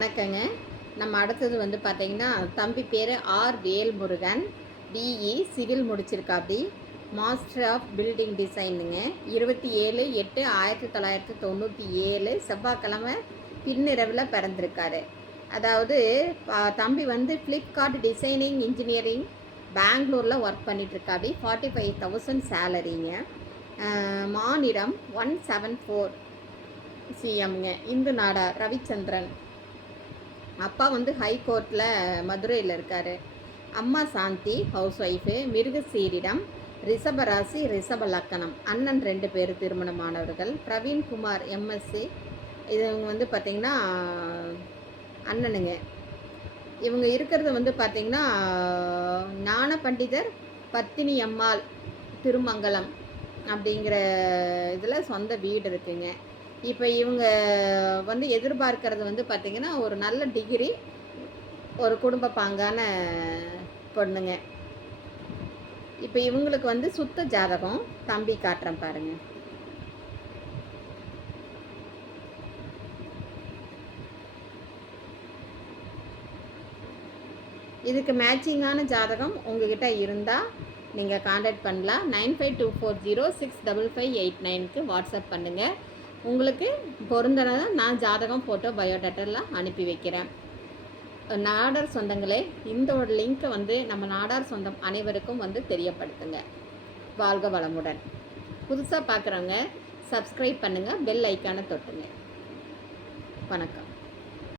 வணக்கங்க. நம்ம அடுத்தது வந்து பார்த்தீங்கன்னா தம்பி பேர் ஆர். வேல்முருகன். பிஇ சிவில் முடிச்சிருக்காப்படி மாஸ்டர் ஆஃப் பில்டிங் டிசைனுங்க இருபத்தி ஏழு எட்டு ஆயிரத்தி தொள்ளாயிரத்தி தொண்ணூற்றி ஏழு செவ்வாய்க்கிழமை பின்னிரவில் பிறந்திருக்காரு. அதாவது தம்பி வந்து ஃப்ளிப்கார்ட் டிசைனிங் இன்ஜினியரிங் பெங்களூரில் ஒர்க் பண்ணிகிட்ருக்காப்படி ஃபார்ட்டி ஃபைவ் தௌசண்ட் சேலரிங்க மாநிலம் ஒன் செவன் ஃபோர் சிஎம்ங்க இந்து நாடா ரவிச்சந்திரன். அப்பா வந்து ஹைகோர்ட்டில் மதுரையில் இருக்கார். அம்மா சாந்தி ஹவுஸ் ஒய்ஃபு மிருகசீரிடம் ரிஷபராசி ரிஷப லக்கணம். அண்ணன் ரெண்டு பேர் திருமணமானவர்கள். பிரவீன்குமார் எம்எஸ்சி இவங்க வந்து பார்த்திங்கன்னா அண்ணனுங்க. இவங்க இருக்கிறது வந்து பார்த்திங்கன்னா ஞான பண்டிதர் பத்தினி அம்மாள் திருமங்கலம் அப்படிங்கிற இதில் சொந்த வீடு இருக்குங்க. இப்போ இவங்க வந்து எதிர்பார்க்கறது வந்து பார்த்திங்கன்னா ஒரு நல்ல டிகிரி ஒரு குடும்ப பாங்கான பொண்ணுங்க. இப்போ இவங்களுக்கு வந்து சுத்த ஜாதகம் தம்பி காட்டுறேன் பாருங்க. இதுக்கு மேட்சிங்கான ஜாதகம் உங்ககிட்ட இருந்தால் நீங்கள் காண்டாக்ட் பண்ணலாம். Nine five two four zero six double five eight நைனுக்கு வாட்ஸ்அப் பண்ணுங்கள் உங்களுக்கு பொருந்தனதை நான் ஜாதகம் ஃபோட்டோ பயோடேட்டெல்லாம் அனுப்பி வைக்கிறேன். நாடார் சொந்தங்களே இந்த ஒரு லிங்க்கை வந்து நம்ம நாடார் சொந்தம் அனைவருக்கும் வந்து தெரியப்படுத்துங்க. வாழ்க வளமுடன். புதுசாக பார்க்குறவங்க சப்ஸ்கிரைப் பண்ணுங்கள் பெல் ஐக்கானை தொட்டுங்க. வணக்கம்.